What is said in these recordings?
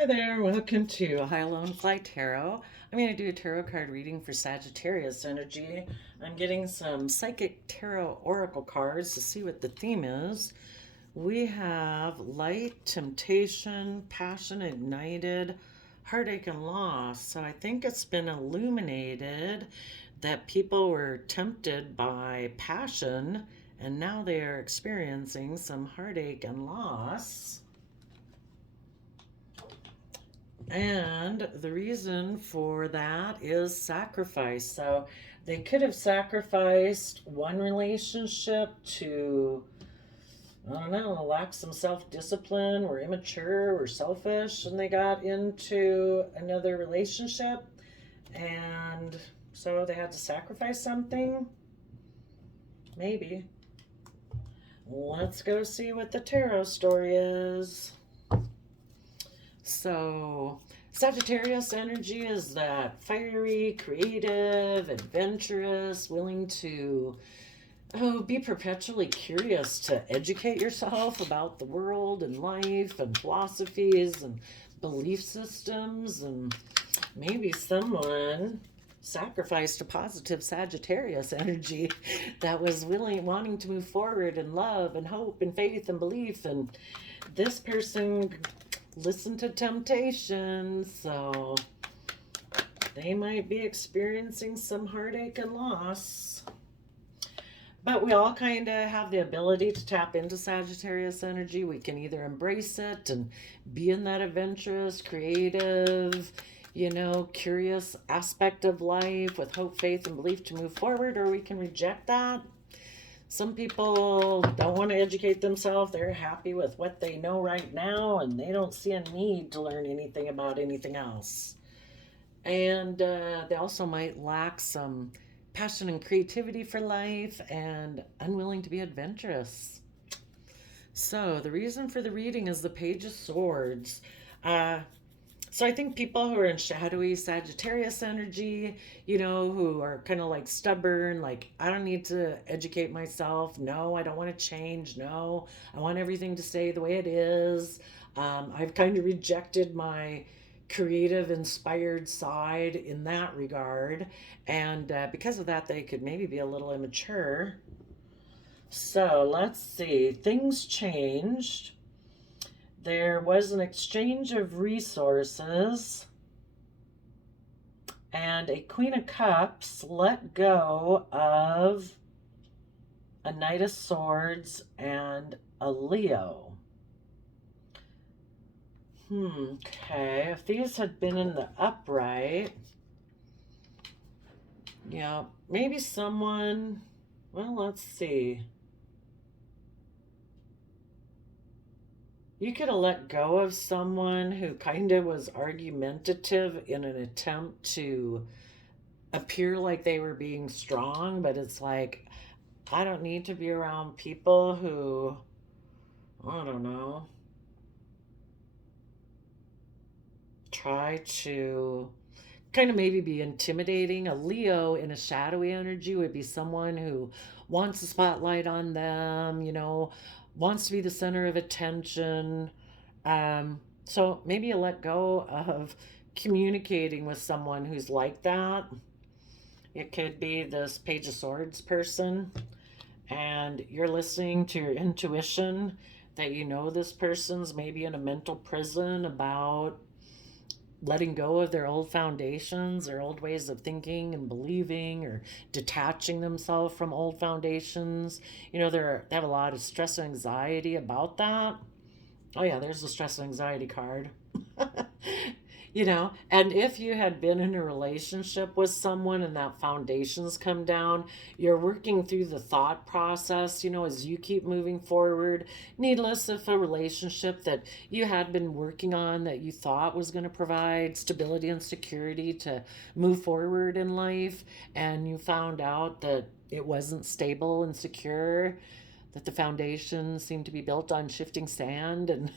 Hi there, welcome to High Lone Fly Tarot. I'm going to do a tarot card reading for Sagittarius energy. I'm getting some psychic tarot oracle cards to see what the theme is. We have light, temptation, passion ignited, heartache, and loss. So I think it's been illuminated that people were tempted by passion and now they are experiencing some heartache and loss. And the reason for that is sacrifice. So they could have sacrificed one relationship to, I don't know, lack some self discipline, were immature, were selfish, and they got into another relationship. And so they had to sacrifice something. Maybe. Let's go see what the tarot story is. So, Sagittarius energy is that fiery, creative, adventurous, willing to be perpetually curious to educate yourself about the world and life and philosophies and belief systems. And maybe someone sacrificed a positive Sagittarius energy that was wanting to move forward in love and hope and faith and belief. And this person listen to temptation, so they might be experiencing some heartache and loss. But we all kind of have the ability to tap into Sagittarius energy. We can either embrace it and be in that adventurous, creative, curious aspect of life with hope, faith, and belief to move forward, or we can reject that. Some people don't want to educate themselves. They're happy with what they know right now, and they don't see a need to learn anything about anything else. And they also might lack some passion and creativity for life and unwilling to be adventurous. So, the reason for the reading is the Page of Swords. So I think people who are in shadowy Sagittarius energy, who are kind of like stubborn, like, I don't need to educate myself. No, I don't want to change. No, I want everything to stay the way it is. I've kind of rejected my creative, inspired side in that regard. And because of that, they could maybe be a little immature. So let's see. Things changed. There was an exchange of resources, and a Queen of Cups let go of a Knight of Swords and a Leo. Okay, if these had been in the upright, maybe someone, well, let's see. You could have let go of someone who kind of was argumentative in an attempt to appear like they were being strong, but it's like, I don't need to be around people who, I don't know, try to kind of maybe be intimidating. A Leo in a shadowy energy would be someone who wants a spotlight on them, wants to be the center of attention. So maybe you let go of communicating with someone who's like that. It could be this Page of Swords person, and you're listening to your intuition that this person's maybe in a mental prison about letting go of their old foundations, their old ways of thinking and believing, or detaching themselves from old foundations. They have a lot of stress and anxiety about that. Oh yeah, there's the stress and anxiety card. And if you had been in a relationship with someone and that foundation's come down, you're working through the thought process, as you keep moving forward. Needless if a relationship that you had been working on that you thought was going to provide stability and security to move forward in life, and you found out that it wasn't stable and secure, that the foundation seemed to be built on shifting sand and,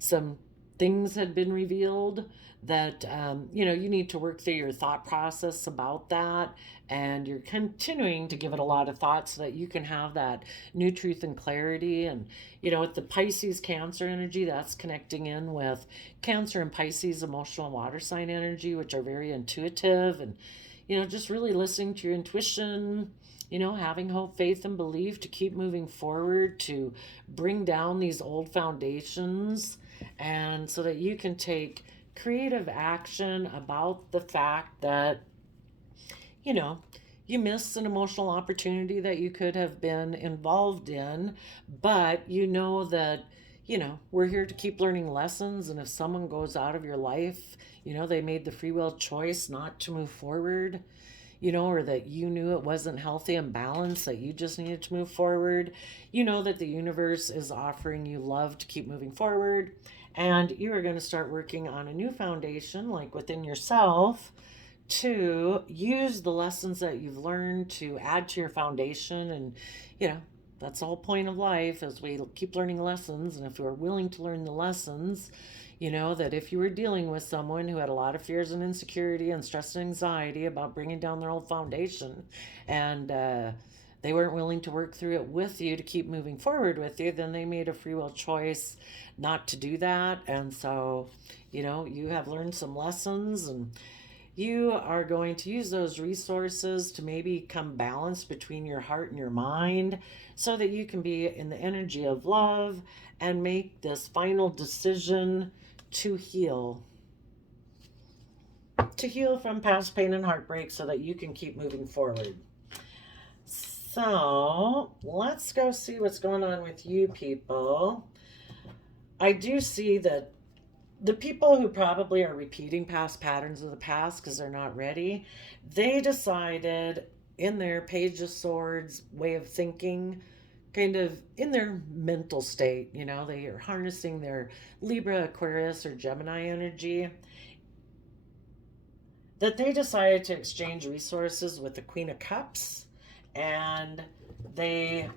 some things had been revealed that you know, you need to work through your thought process about that, and you're continuing to give it a lot of thought so that you can have that new truth and clarity. And you know, with the Pisces Cancer energy, that's connecting in with Cancer and Pisces emotional water sign energy, which are very intuitive, and you know, just really listening to your intuition, you know, having hope, faith, and belief to keep moving forward, to bring down these old foundations, and so that you can take creative action about the fact that, you know, you miss an emotional opportunity that you could have been involved in, but you know that, you know, we're here to keep learning lessons. And if someone goes out of your life, you know, they made the free will choice not to move forward, you know, or that you knew it wasn't healthy and balanced, that you just needed to move forward, you know that the universe is offering you love to keep moving forward. And you are going to start working on a new foundation, like within yourself, to use the lessons that you've learned to add to your foundation. And, you know, that's the whole point of life, as we keep learning lessons. And if we're willing to learn the lessons, you know, that if you were dealing with someone who had a lot of fears and insecurity and stress and anxiety about bringing down their old foundation, and they weren't willing to work through it with you to keep moving forward with you, then they made a free will choice not to do that. And so, you know, you have learned some lessons, and you are going to use those resources to maybe come balanced between your heart and your mind, so that you can be in the energy of love and make this final decision to heal from past pain and heartbreak, so that you can keep moving forward. So let's go see what's going on with you people. I do see that the people who probably are repeating past patterns of the past because they're not ready, they decided in their Page of Swords way of thinking, kind of in their mental state, you know, they are harnessing their Libra, Aquarius, or Gemini energy, that they decided to exchange resources with the Queen of Cups, and they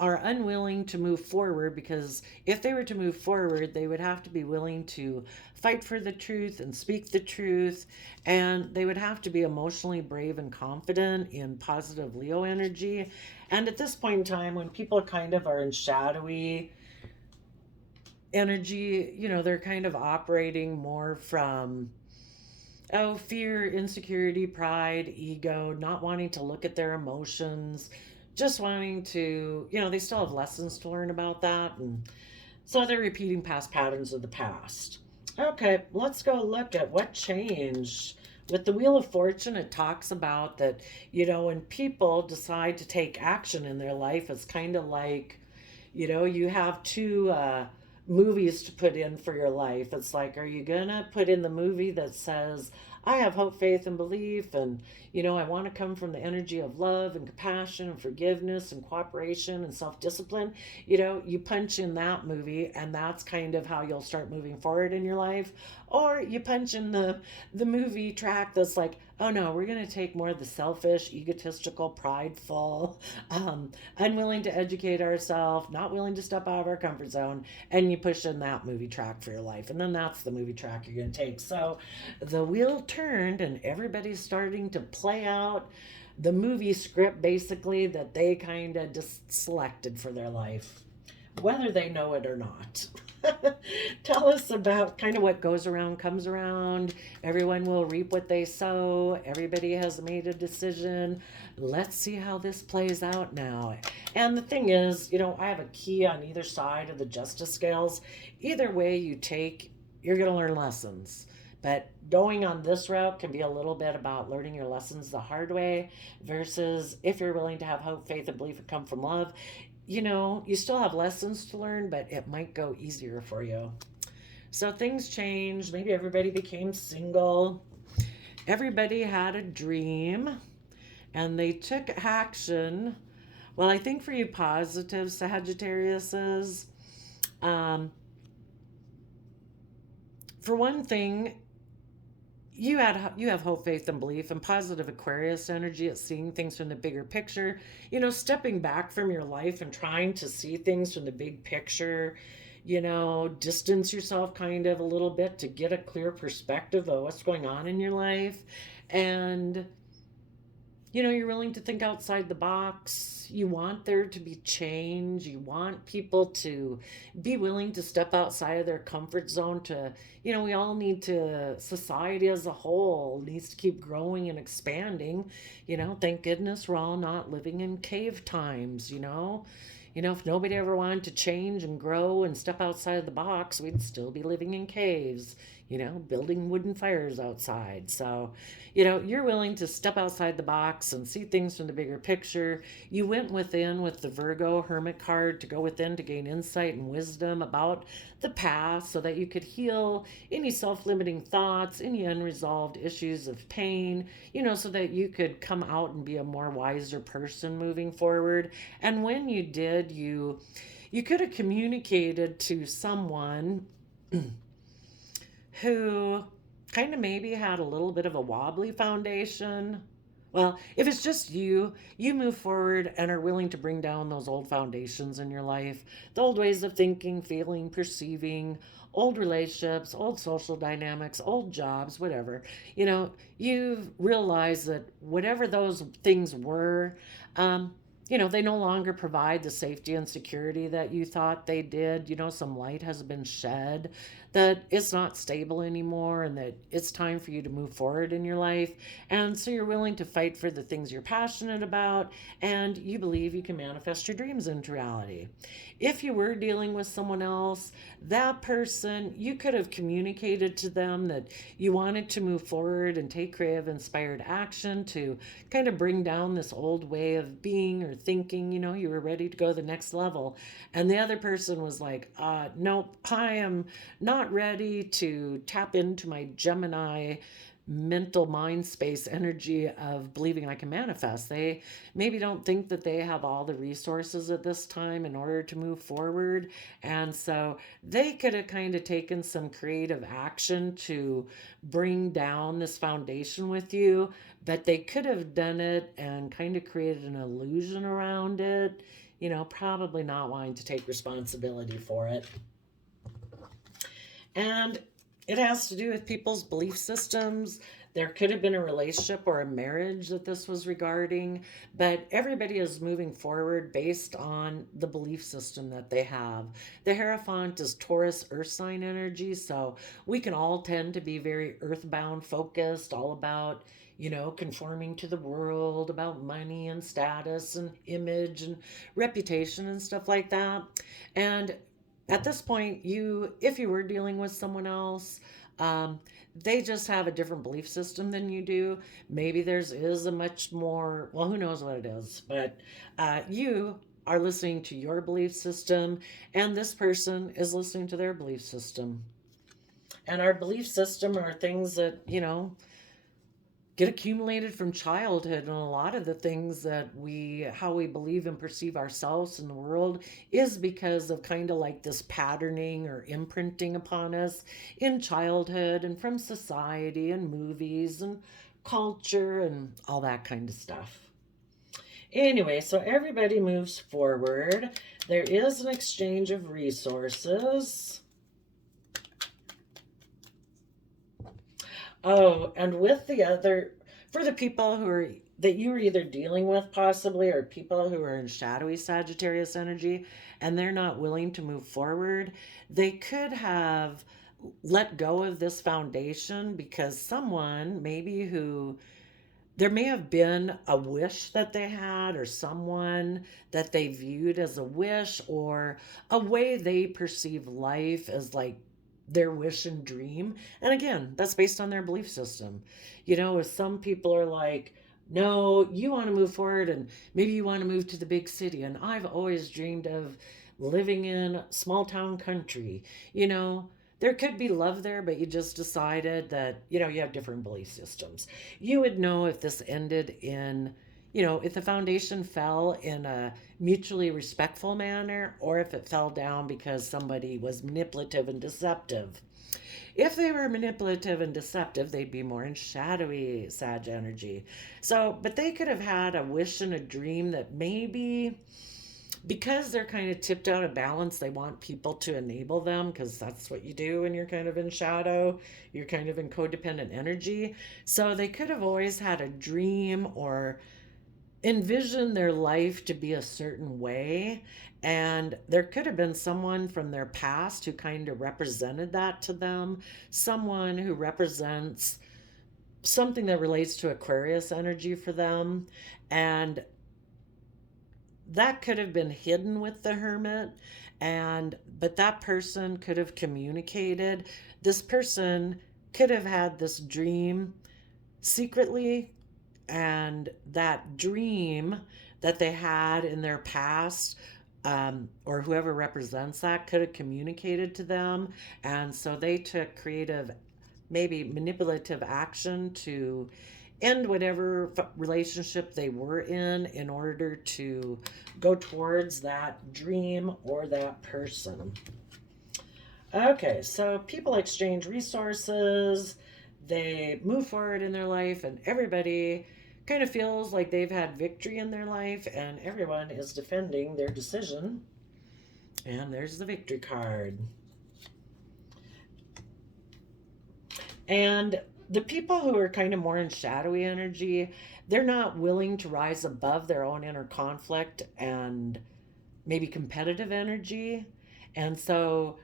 are unwilling to move forward, because if they were to move forward, they would have to be willing to fight for the truth and speak the truth, and they would have to be emotionally brave and confident in positive Leo energy. And at this point in time, when people kind of are in shadowy energy, you know, they're kind of operating more from fear, insecurity, pride, ego, not wanting to look at their emotions, just wanting to, you know, they still have lessons to learn about that. And so they're repeating past patterns of the past. Okay, let's go look at what changed. With the Wheel of Fortune, it talks about that, you know, when people decide to take action in their life, it's kind of like, you know, you have two movies to put in for your life. It's like, are you gonna put in the movie that says, I have hope, faith, and belief, and you know, I want to come from the energy of love and compassion and forgiveness and cooperation and self-discipline? You know, you punch in that movie, and that's kind of how you'll start moving forward in your life. Or you punch in the movie track that's like, oh no, we're going to take more of the selfish, egotistical, prideful, unwilling to educate ourselves, not willing to step out of our comfort zone, and you push in that movie track for your life, and then that's the movie track you're going to take. So the wheel turned, and everybody's starting to play out the movie script, basically, that they kind of just selected for their life, whether they know it or not. Tell us about kind of what goes around comes around. Everyone will reap what they sow. Everybody has made a decision. Let's see how this plays out now. And the thing is, you know, I have a key on either side of the justice scales. Either way you take, you're going to learn lessons. But going on this route can be a little bit about learning your lessons the hard way, versus if you're willing to have hope, faith, and belief that come from love, you know, you still have lessons to learn, but it might go easier for you. So things changed. Maybe everybody became single. Everybody had a dream, and they took action. Well, I think for you positive Sagittariuses, for one thing, you have hope, faith, and belief, and positive Aquarius energy at seeing things from the bigger picture. You know, stepping back from your life and trying to see things from the big picture. distance yourself kind of a little bit to get a clear perspective of what's going on in your life. And you're willing to think outside the box. You want there to be change. You want people to be willing to step outside of their comfort zone we all need to, society as a whole needs to keep growing and expanding. Thank goodness we're all not living in cave times. If nobody ever wanted to change and grow and step outside of the box, we'd still be living in caves, building wooden fires outside. So, you're willing to step outside the box and see things from the bigger picture. You went within with the Virgo Hermit card to go within to gain insight and wisdom about the past so that you could heal any self limiting thoughts, any unresolved issues of pain, so that you could come out and be a more wiser person moving forward. And when you did, you could have communicated to someone who kind of maybe had a little bit of a wobbly foundation. Well, if it's just you move forward and are willing to bring down those old foundations in your life, the old ways of thinking, feeling, perceiving, old relationships, old social dynamics, old jobs, whatever. You've realized that whatever those things were, they no longer provide the safety and security that you thought they did. Some light has been shed, that it's not stable anymore, and that it's time for you to move forward in your life. And so you're willing to fight for the things you're passionate about, and you believe you can manifest your dreams into reality. If you were dealing with someone else, that person, you could have communicated to them that you wanted to move forward and take creative, inspired action to kind of bring down this old way of being or thinking. You were ready to go to the next level. And the other person was like, nope, I am not ready to tap into my Gemini mental mind space energy of believing I can manifest. They maybe don't think that they have all the resources at this time in order to move forward. And so they could have kind of taken some creative action to bring down this foundation with you, but they could have done it and kind of created an illusion around it, probably not wanting to take responsibility for it. And it has to do with people's belief systems. There could have been a relationship or a marriage that this was regarding, but everybody is moving forward based on the belief system that they have. The Hierophant is Taurus earth sign energy, so we can all tend to be very earthbound focused, all about conforming to the world, about money and status and image and reputation and stuff like that. And at this point, if you were dealing with someone else, they just have a different belief system than you do. Maybe theirs is a much more, well, who knows what it is, but you are listening to your belief system, and this person is listening to their belief system. And our belief system are things that, get accumulated from childhood, and a lot of the things that how we believe and perceive ourselves in the world is because of kind of like this patterning or imprinting upon us in childhood and from society and movies and culture and all that kind of stuff. Anyway, so everybody moves forward. There is an exchange of resources. Oh, and with the other, for the people that you are either dealing with possibly, or people who are in shadowy Sagittarius energy and they're not willing to move forward, they could have let go of this foundation because someone maybe there may have been a wish that they had, or someone that they viewed as a wish, or a way they perceive life as like their wish and dream. And again, that's based on their belief system. If some people are like, no, you want to move forward and maybe you want to move to the big city, and I've always dreamed of living in small town country. There could be love there, but you just decided that you have different belief systems. You would know if this ended in, if the foundation fell in a mutually respectful manner, or if it fell down because somebody was manipulative and deceptive. If they were manipulative and deceptive, they'd be more in shadowy Sag energy. So, but they could have had a wish and a dream that maybe because they're kind of tipped out of balance, they want people to enable them because that's what you do when you're kind of in shadow. You're kind of in codependent energy. So they could have always had a dream or envisioned their life to be a certain way. And there could have been someone from their past who kind of represented that to them, someone who represents something that relates to Aquarius energy for them. And that could have been hidden with the hermit, and but that person could have communicated. This person could have had this dream secretly, and that dream that they had in their past, or whoever represents that, could have communicated to them, and so they took creative, maybe manipulative action to end whatever relationship they were in order to go towards that dream or that person. Okay, so people exchange resources, they move forward in their life, and everybody kind of feels like they've had victory in their life, and everyone is defending their decision. And there's the victory card. And the people who are kind of more in shadowy energy, they're not willing to rise above their own inner conflict and maybe competitive energy. And so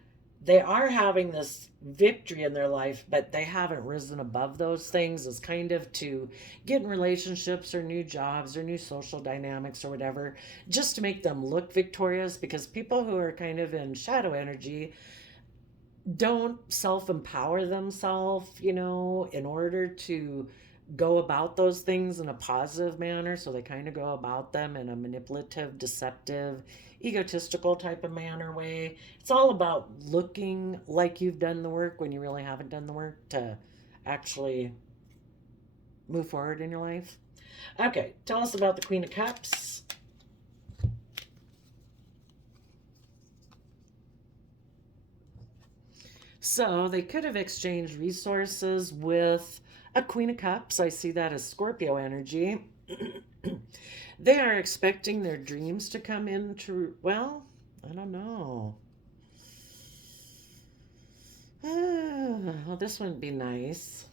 they are having this victory in their life, but they haven't risen above those things as kind of to get in relationships or new jobs or new social dynamics or whatever, just to make them look victorious. Because people who are kind of in shadow energy don't self empower themselves, in order to go about those things in a positive manner. So they kind of go about them in a manipulative, deceptive, egotistical type of manner way. It's all about looking like you've done the work when you really haven't done the work to actually move forward in your life. Okay, tell us about the Queen of Cups. So they could have exchanged resources with a Queen of Cups. I see that as Scorpio energy. They are expecting their dreams to come into, well, I don't know. Well, this wouldn't be nice.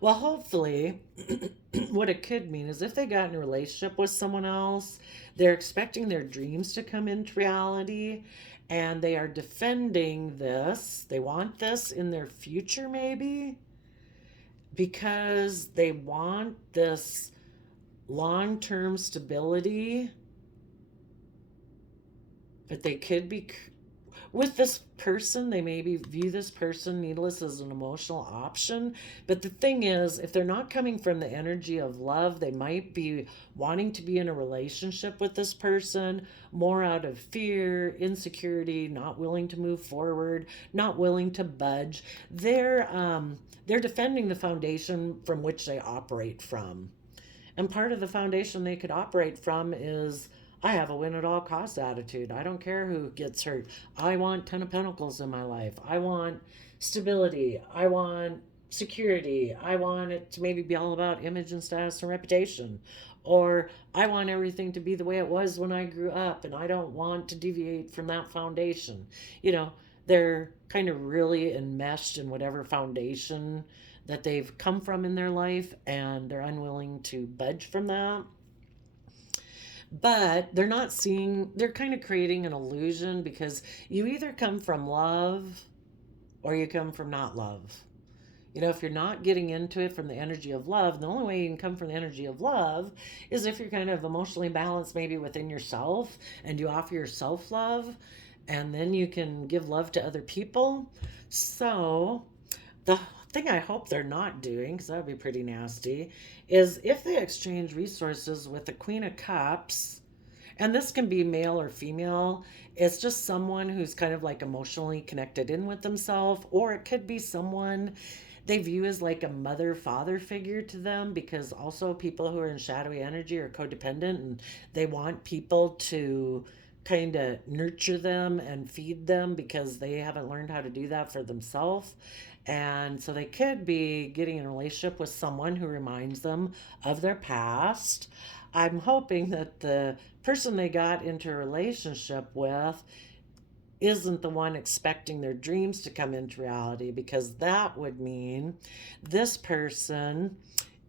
Well, hopefully, what it could mean is if they got in a relationship with someone else, they're expecting their dreams to come into reality, and they are defending this. They want this in their future, maybe, because they want this long term stability, but they could be with this person, they maybe view this person, needless, as an emotional option. But the thing is, if they're not coming from the energy of love, they might be wanting to be in a relationship with this person more out of fear, insecurity, not willing to move forward, not willing to budge. They're defending the foundation from which they operate from. And part of the foundation they could operate from is, I have a win at all costs attitude. I don't care who gets hurt. I want 10 of Pentacles in my life. I want stability. I want security. I want it to maybe be all about image and status and reputation. Or I want everything to be the way it was when I grew up, and I don't want to deviate from that foundation. They're kind of really enmeshed in whatever foundation that they've come from in their life, and they're unwilling to budge from that. But they're kind of creating an illusion, because you either come from love or you come from not love. If you're not getting into it from the energy of love, the only way you can come from the energy of love is if you're kind of emotionally balanced, maybe within yourself, and you offer yourself love, and then you can give love to other people. So the thing I hope they're not doing, because that would be pretty nasty, is if they exchange resources with the Queen of Cups, and this can be male or female, it's just someone who's kind of like emotionally connected in with themselves, or it could be someone they view as like a mother father figure to them, because also people who are in shadowy energy are codependent, and they want people to kind of nurture them and feed them because they haven't learned how to do that for themselves. And so they could be getting in a relationship with someone who reminds them of their past. I'm hoping that the person they got into a relationship with isn't the one expecting their dreams to come into reality, because that would mean this person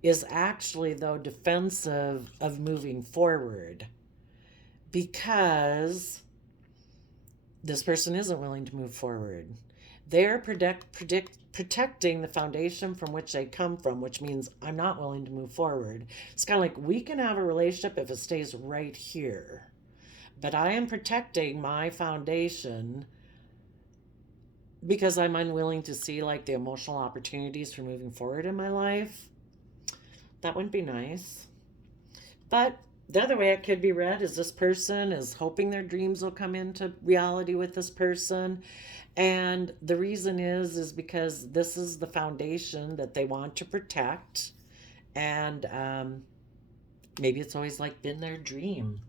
is actually, though, defensive of moving forward, because this person isn't willing to move forward. They're protecting the foundation from which they come from, which means I'm not willing to move forward. It's kind of like, we can have a relationship if it stays right here, but I am protecting my foundation because I'm unwilling to see like the emotional opportunities for moving forward in my life. That wouldn't be nice. But the other way it could be read is this person is hoping their dreams will come into reality with this person. And the reason is because this is the foundation that they want to protect. And maybe it's always like been their dream.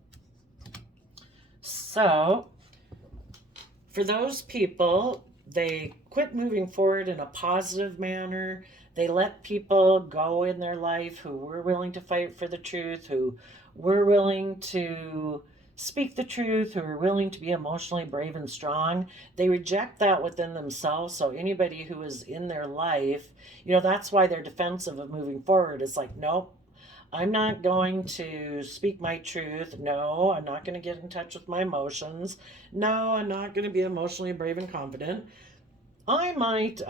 So for those people, they quit moving forward in a positive manner. They let people go in their life who were willing to fight for the truth, who were willing to speak the truth, who are willing to be emotionally brave and strong. They reject that within themselves. So anybody who is in their life, that's why they're defensive of moving forward. It's like, nope, I'm not going to speak my truth. No, I'm not going to get in touch with my emotions. No, I'm not going to be emotionally brave and confident. I might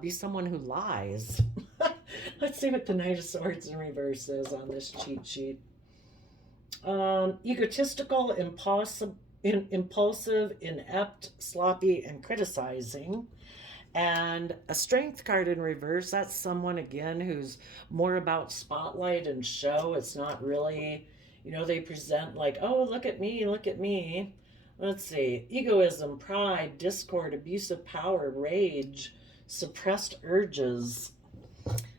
be someone who lies. Let's see what the Knight of Swords in reverse is on this cheat sheet. Egotistical, impulsive, inept, sloppy, and criticizing. And a Strength card in reverse, that's someone, again, who's more about spotlight and show. It's not really, they present like, oh, look at me, look at me. Let's see. Egoism, pride, discord, abusive power, rage, suppressed urges.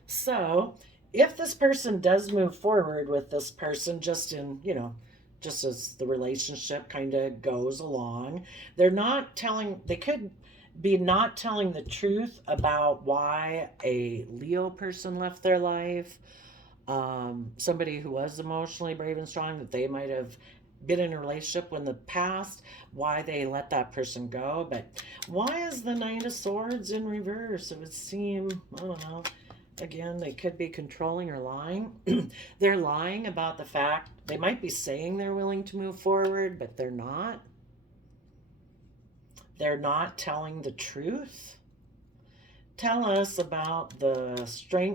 So if this person does move forward with this person, just as the relationship kind of goes along, they could be not telling the truth about why a Leo person left their life. Somebody who was emotionally brave and strong, that they might have been in a relationship in the past, why they let that person go. But why is the Knight of Swords in reverse? It would seem, I don't know, again, they could be controlling or lying. They're lying about the fact, they might be saying they're willing to move forward, but they're not. They're not telling the truth. Tell us about the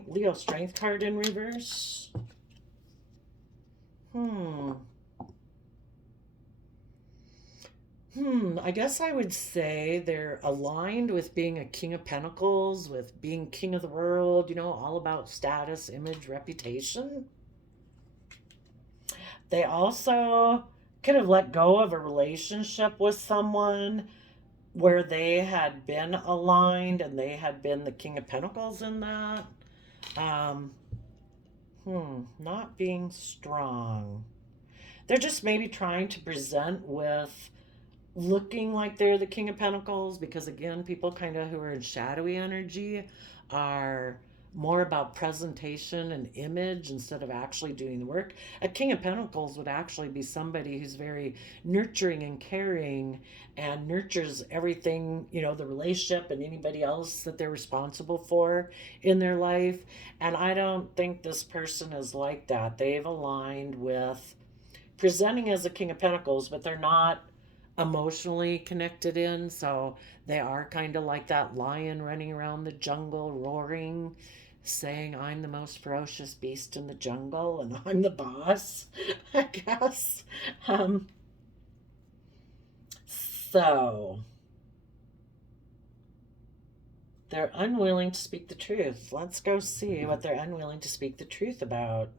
Leo Strength card in reverse. I guess I would say they're aligned with being a King of Pentacles, with being king of the world, all about status, image, reputation. They also could have let go of a relationship with someone where they had been aligned and they had been the King of Pentacles in that. Not being strong. They're just maybe trying to present with looking like they're the King of Pentacles, because again, people kind of who are in shadowy energy are more about presentation and image instead of actually doing the work. A King of Pentacles would actually be somebody who's very nurturing and caring and nurtures everything, the relationship and anybody else that they're responsible for in their life. And I don't think this person is like that. They've aligned with presenting as a King of Pentacles, but they're not emotionally connected in. So they are kind of like that lion running around the jungle roaring, saying, I'm the most ferocious beast in the jungle and I'm the boss, I guess. So they're unwilling to speak the truth. Let's go see what they're unwilling to speak the truth about.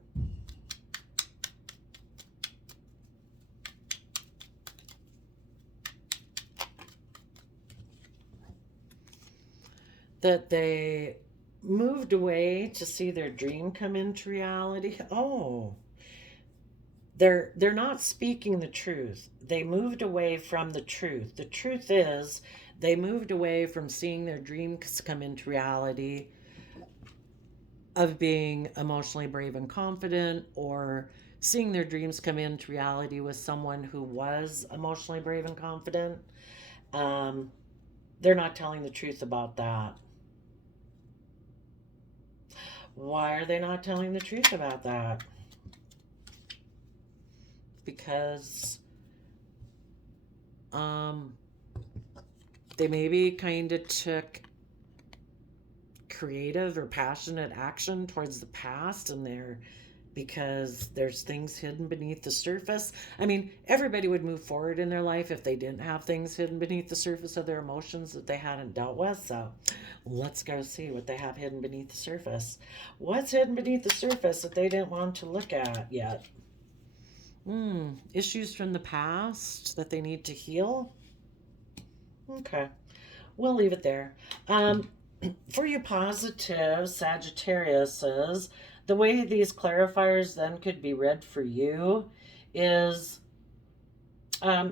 That they moved away to see their dream come into reality. Oh, they're not speaking the truth. They moved away from the truth. The truth is, they moved away from seeing their dreams come into reality of being emotionally brave and confident, or seeing their dreams come into reality with someone who was emotionally brave and confident. Um, they're not telling the truth about that. Why are they not telling the truth about that? Because um, they maybe kind of took creative or passionate action towards the past, and because there's things hidden beneath the surface. I mean, everybody would move forward in their life if they didn't have things hidden beneath the surface of their emotions that they hadn't dealt with. So let's go see what they have hidden beneath the surface. What's hidden beneath the surface that they didn't want to look at yet? Issues from the past that they need to heal. Okay, we'll leave it there. For you positive Sagittariuses, the way these clarifiers then could be read for you is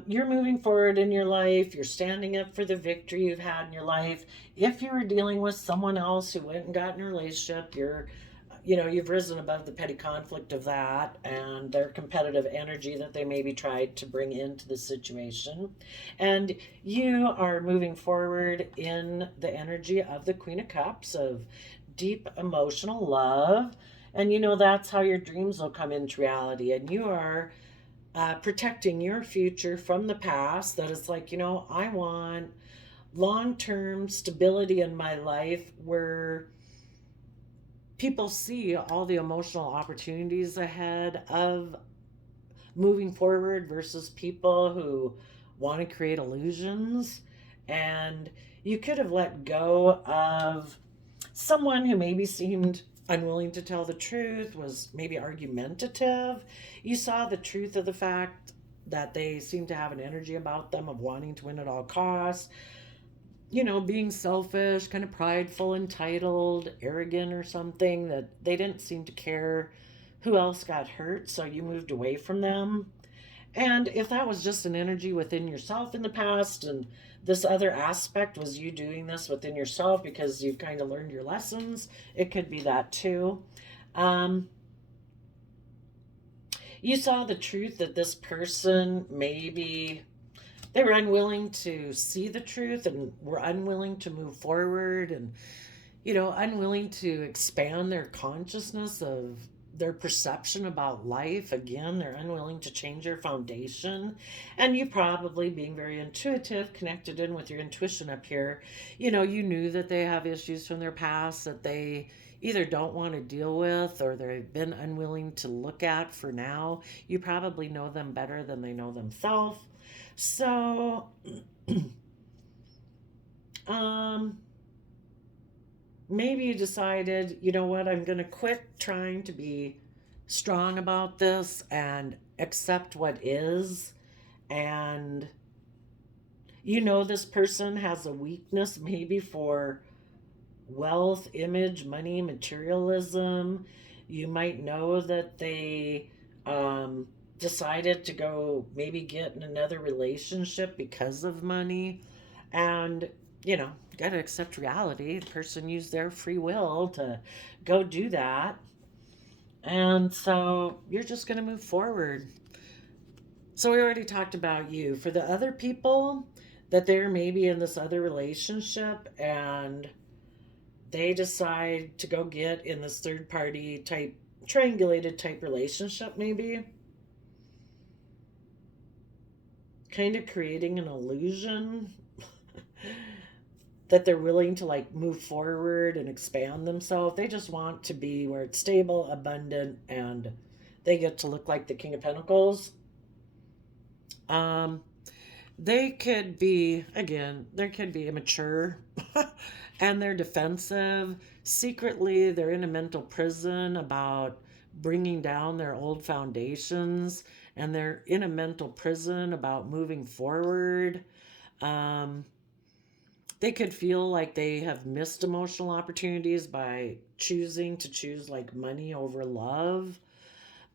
you're moving forward in your life. You're standing up for the victory you've had in your life. If you were dealing with someone else who went and got in a relationship, you've risen above the petty conflict of that and their competitive energy that they maybe tried to bring into the situation. And you are moving forward in the energy of the Queen of Cups, of deep emotional love. And that's how your dreams will come into reality. And you are protecting your future from the past. That it's like, I want long term stability in my life where people see all the emotional opportunities ahead of moving forward versus people who want to create illusions. And you could have let go of someone who maybe seemed unwilling to tell the truth, was maybe argumentative. You saw the truth of the fact that they seem to have an energy about them of wanting to win at all costs, being selfish, kind of prideful, entitled, arrogant, or something, that they didn't seem to care who else got hurt, so you moved away from them. And if that was just an energy within yourself in the past, and this other aspect was you doing this within yourself because you've kind of learned your lessons, it could be that too. Um, you saw the truth that this person maybe they were unwilling to see the truth and were unwilling to move forward, and unwilling to expand their consciousness of their perception about life. Again, they're unwilling to change their foundation. And you probably, being very intuitive, connected in with your intuition up here, you knew that they have issues from their past that they either don't want to deal with or they've been unwilling to look at for now. You probably know them better than they know themselves. So, maybe you decided, you know what, I'm going to quit trying to be strong about this and accept what is. And this person has a weakness maybe for wealth, image, money, materialism. You might know that they decided to go maybe get in another relationship because of money. And, you got to accept reality. The person used their free will to go do that. And so you're just going to move forward. So we already talked about you. For the other people that they're maybe in this other relationship and they decide to go get in this third party type, triangulated type relationship, maybe kind of creating an illusion that they're willing to like move forward and expand themselves. They just want to be where it's stable, abundant, and they get to look like the King of Pentacles. They could be, again, they could be immature and they're defensive. Secretly, they're in a mental prison about bringing down their old foundations, and they're in a mental prison about moving forward. Um, they could feel like they have missed emotional opportunities by choosing to choose like money over love,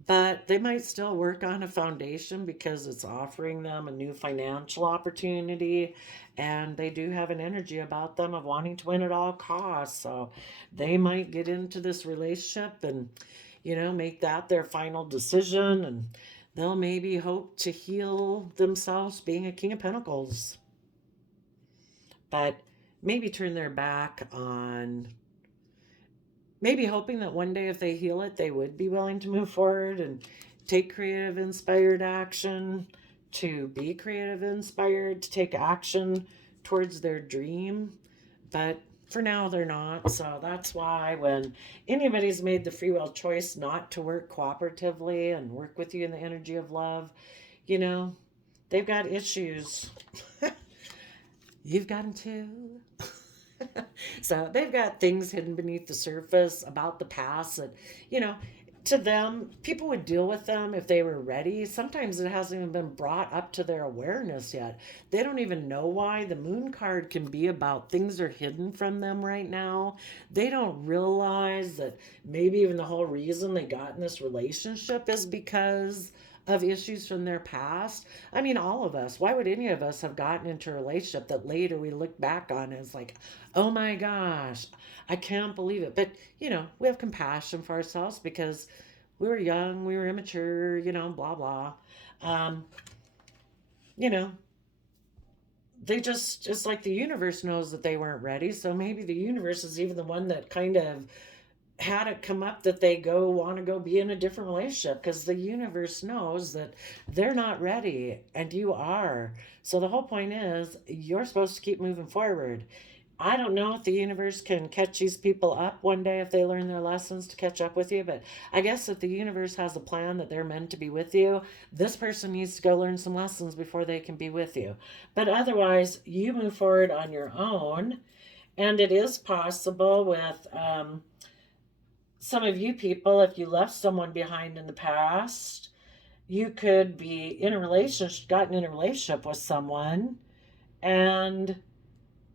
but they might still work on a foundation because it's offering them a new financial opportunity, and they do have an energy about them of wanting to win at all costs. So they might get into this relationship and make that their final decision, and they'll maybe hope to heal themselves being a King of Pentacles. But maybe turn their back on, maybe hoping that one day if they heal it, they would be willing to move forward and take creative, inspired action, to be creative, inspired, to take action towards their dream. But for now, they're not. So that's why when anybody's made the free will choice not to work cooperatively and work with you in the energy of love, they've got issues. You've got them too. So they've got things hidden beneath the surface about the past that, to them, people would deal with them if they were ready. Sometimes it hasn't even been brought up to their awareness yet. They don't even know why. The moon card can be about things are hidden from them right now. They don't realize that maybe even the whole reason they got in this relationship is because of issues from their past. I mean, all of us. Why would any of us have gotten into a relationship that later we look back on and it's like, oh my gosh, I can't believe it. But, we have compassion for ourselves because we were young, we were immature, blah, blah. Um, you know, it's like the universe knows that they weren't ready. So maybe the universe is even the one that kind of had it come up that they want to go be in a different relationship, because the universe knows that they're not ready and you are. So the whole point is you're supposed to keep moving forward. I don't know if the universe can catch these people up one day if they learn their lessons to catch up with you, but I guess if the universe has a plan that they're meant to be with you, this person needs to go learn some lessons before they can be with you. But otherwise, you move forward on your own, and it is possible with some of you people, if you left someone behind in the past, you could be in a relationship, gotten in a relationship with someone, and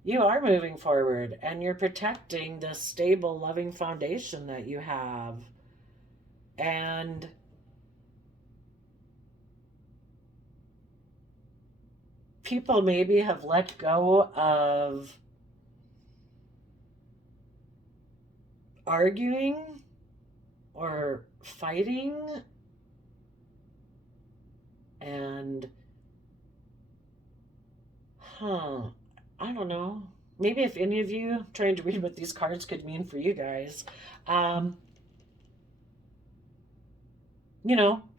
you are moving forward and you're protecting the stable, loving foundation that you have. And people maybe have let go of arguing or fighting, and I don't know, maybe if any of you, trying to read what these cards could mean for you guys,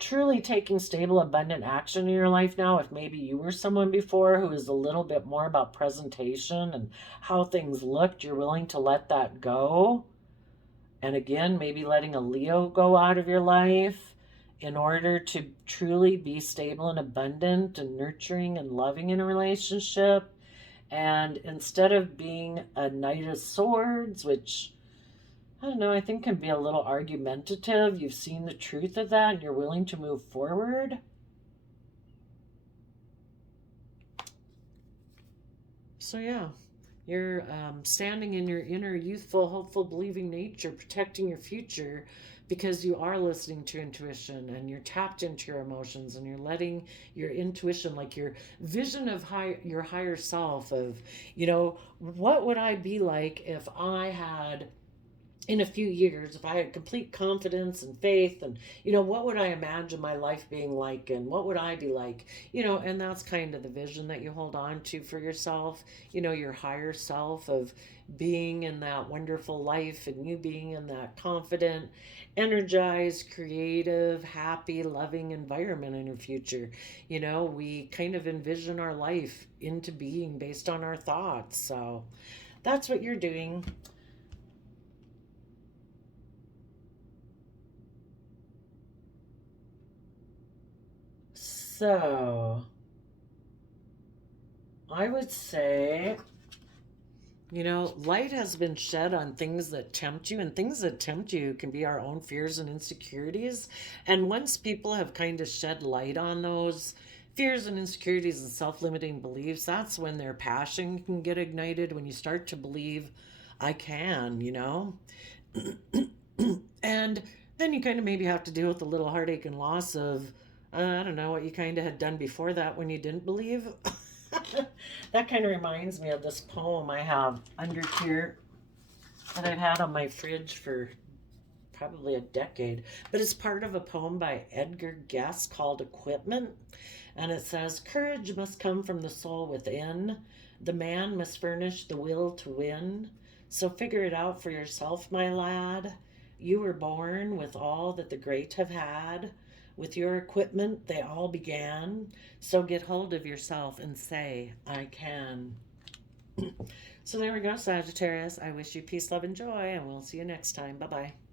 truly taking stable, abundant action in your life now. If maybe you were someone before who is a little bit more about presentation and how things looked, you're willing to let that go. And again, maybe letting a Leo go out of your life in order to truly be stable and abundant and nurturing and loving in a relationship. And instead of being a Knight of Swords, which, I don't know, I think can be a little argumentative, you've seen the truth of that and you're willing to move forward. So yeah, you're standing in your inner youthful, hopeful, believing nature, protecting your future, because you are listening to intuition and you're tapped into your emotions and you're letting your intuition, like your vision of your higher self of, what would I be like if I had, in a few years, if I had complete confidence and faith, and what would I imagine my life being like, and what would I be like, and that's kind of the vision that you hold on to for yourself, your higher self, of being in that wonderful life and you being in that confident, energized, creative, happy, loving environment in your future. We kind of envision our life into being based on our thoughts. So that's what you're doing. So, I would say, light has been shed on things that tempt you, and things that tempt you can be our own fears and insecurities. And once people have kind of shed light on those fears and insecurities and self-limiting beliefs, that's when their passion can get ignited, when you start to believe, I can, And then you kind of maybe have to deal with a little heartache and loss of, I don't know, what you kind of had done before that when you didn't believe. That kind of reminds me of this poem I have under here that I've had on my fridge for probably a decade. But it's part of a poem by Edgar Guest called Equipment. And it says, courage must come from the soul within. The man must furnish the will to win. So figure it out for yourself, my lad. You were born with all that the great have had. With your equipment, they all began. So get hold of yourself and say, I can. So there we go, Sagittarius. I wish you peace, love, and joy, and we'll see you next time. Bye-bye.